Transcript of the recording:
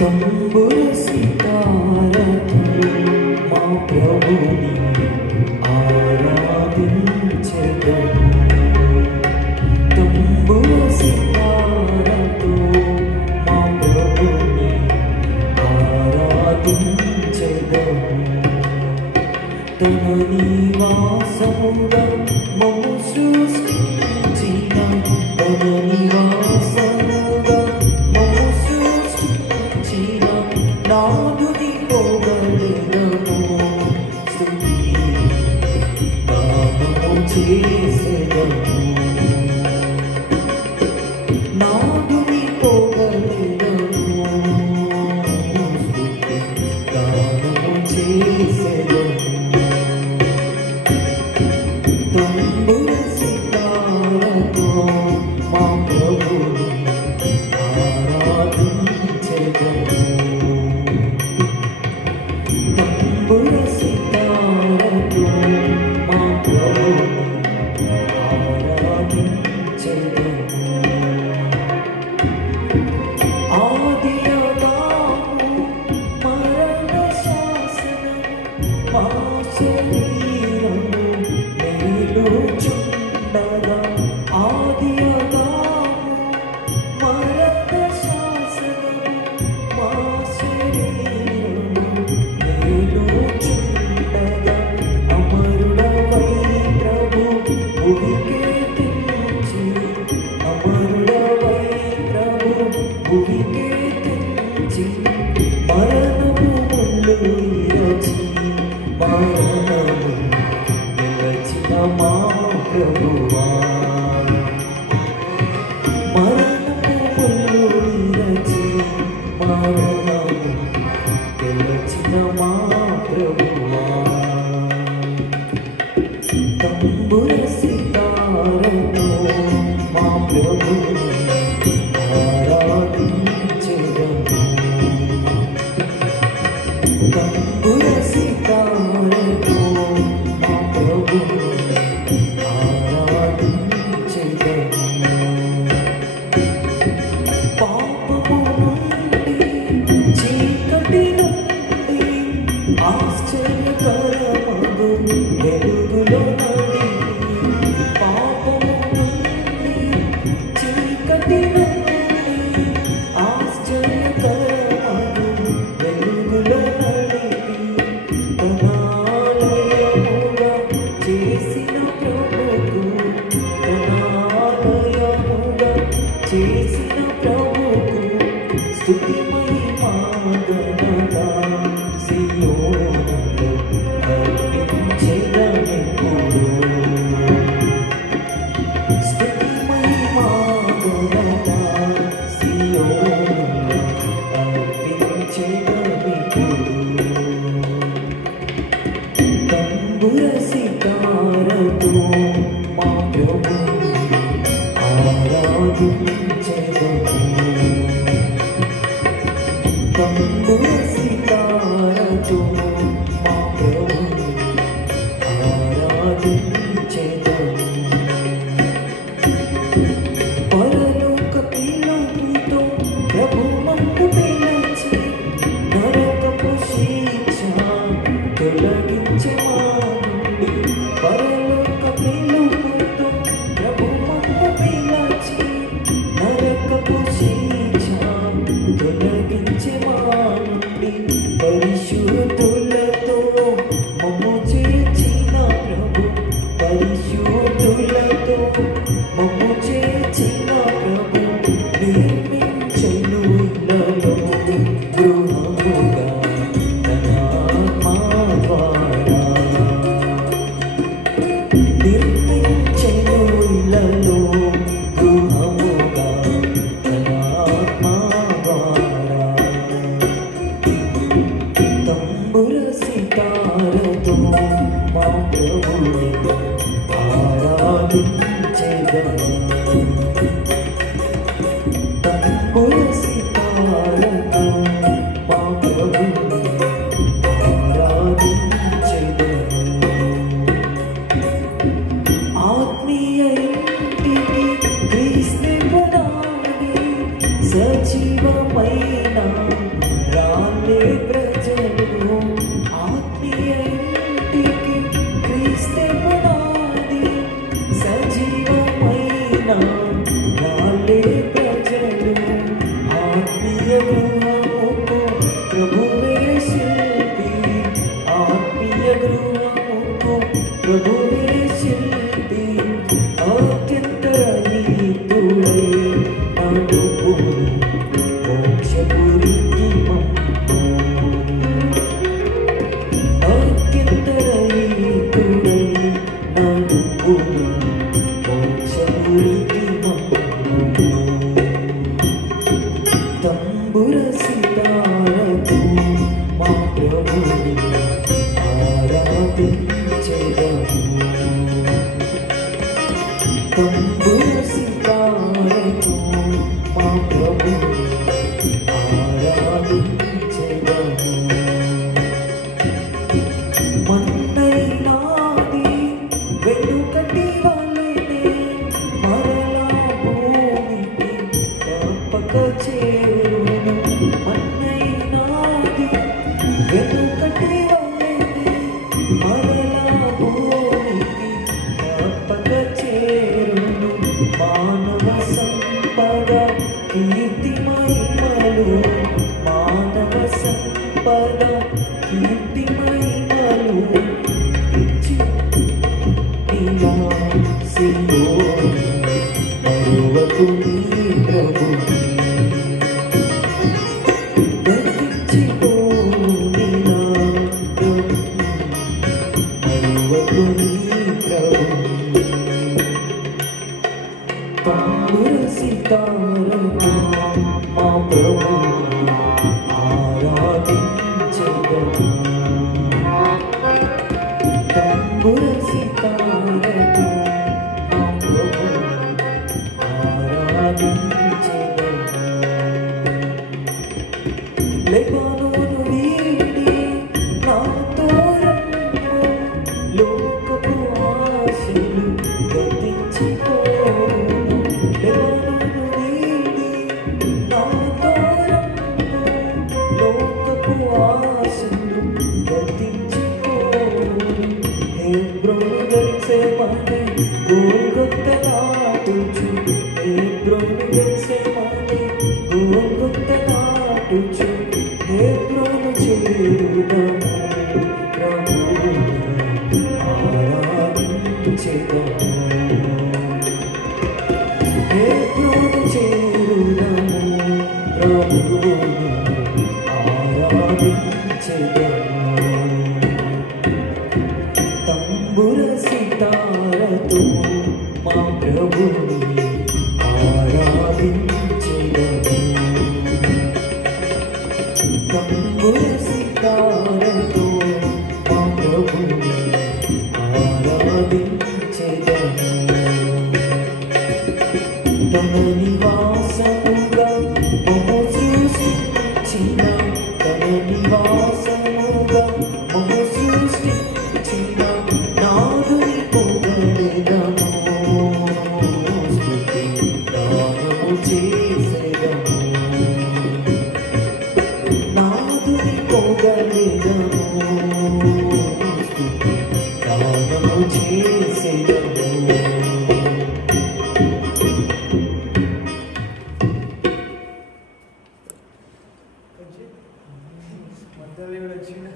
తంబుర సితారతో మా ప్రభుని ఆరాధించెదము. తంబుర సితారతో మా ప్రభుని ఆరాధించెదము. తన నివాసముగా మమ్ము సృష్టించిన తన నివాసముగా మమ్ము సృష్టించిన నాదుని పొగడెదము. స్తుతి గానము చేసెదము. నాదుని పొగడెదము. స్తుతి గానము చేసెదము. తంబుర సితారతో మా ప్రభుని ఆరాధించెదము. తంబుర సితారతో మా ప్రభుని ఆరాధించెదము. ఆదియగాము మరణ శాసనం మా శరీరము నిలుచుండగా. ఆదియగాము మరణ శాసనం మా శరీరము నిలుచుండగా. అమరుడవై ప్రభు భువికే తెంచి అమరుడవై ప్రభు భువికే తెంచి మరణము ముళ్ళు విరచి మరణము నిలచిన మా ప్రభువా. మరణము ముళ్ళు విరచి మరణము నిలచిన మా ప్రభువా. తంబుర సితారతో మా ప్రభుని ఆరాధించెదము. తంబుర సితారతో మా ప్రభుని ఆరాధించెదము. పాపము నుండి చీకటి నుండి ఆశ్చర్యకరమగు వెలుగులో నడిపి. పాపము నుండి చీకటి నుండి ఆశ్చర్యకరమగు వెలుగులో నడిపి. తన ఆలయముగా చేసిన ప్రభుకు తన ఆలయముగా చేసిన ప్రభుకు స్తుతి మహిమా ఘనత సియోనులో అర్పించెదమెప్పుడు. స్తుతి మహిమా ఘనత సియోనులో అర్పించెదమెప్పుడు. తంబుర సితారతో మా ప్రభుని ఆరాధించెదము. తంబుర సితారతో మా ప్రభుని ఆరాధించెదము. పరలోక పిలుపుతో ప్రభు మమ్ము పిలిచి నరకపు శిక్ష తొలగించె మా నుండి. పరలోక పిలుపుతో ప్రభు మమ్ము పిలిచి నరకపు శిక్ష తొలగించె మా నుండి. పరిశుద్ధులతో మమ్ము చేర్చిన ప్రభు పరిశుద్ధులతో మమ్ము చేర్చిన ప్రభు నిర్మించెను ఇళ్ళలో గృహముగా తన ఆత్మ ద్వారా. నిర్మించెను ఇళ్ళలో గృహముగా తన ఆత్మ ద్వారా. తంబుర సితారతో మా ప్రభుని ఆరాధించెదము. తంబుర సితారతో మా ప్రభుని ఆరాధించెదము. ఆత్మీయ ఇంటికి క్రీస్తు పునాది సజీవమైన ఆరాధించెదము తంబుర సితారతో మా ప్రభుని ఆరాధించెదము మన్నైనాది వెనుకటి వలెనే మరలా భూమికి తప్పక చేరును మన్నైనాది వెనుకటి వలెనే మరలా భూమికి తప్పక చేరును మానవ సంపద కీర్తి మహిమలు మానవ సంపద కీర్తి మహిమలు ఇచ్చి ఇలా సియోను మరువకు నీ ప్రభుని దర్శించిపోనిలా మరువకు నీ ప్రభుని తంబుర సితారతో మా ప్రభుని ఆరాధించెదము తంబుర సితారతో మా ప్రభుని ఆరాధించెదము లెబానోను వీడి నాతో రమ్ము లోకపు ఆశలు గతించిపోను లెబానోను వీడి నాతో రమ్ము లోకపు ఆశలు గతించిపోను హెబ్రోను గెత్సెమనే గోల్గొత్త నాటుచు హెబ్రోను గెత్సెమనే గోల్గొత్త నాటుచు హెబ్రోను చేరుదము ప్రభువుని ఆరాధించెదము హెబ్రోను చేరుదము ప్రభువుని ఆరాధించెదము తంబుర సితారతో మా ప్రభుని ఆరాధించెదము తంబుర సితారతో మా ప్రభుని ఆరాధించెదము తన నివాసముగా మమ్ము సృష్టించిన తన నివాసముగా మమ్ము సృష్టించిన నాదుని పొగడెదము స్తుతి గానము చేసెదము నాదుని పొగడెదము స్తుతి గానము చేసెదము మధ్యలో కూడా వచ్చింది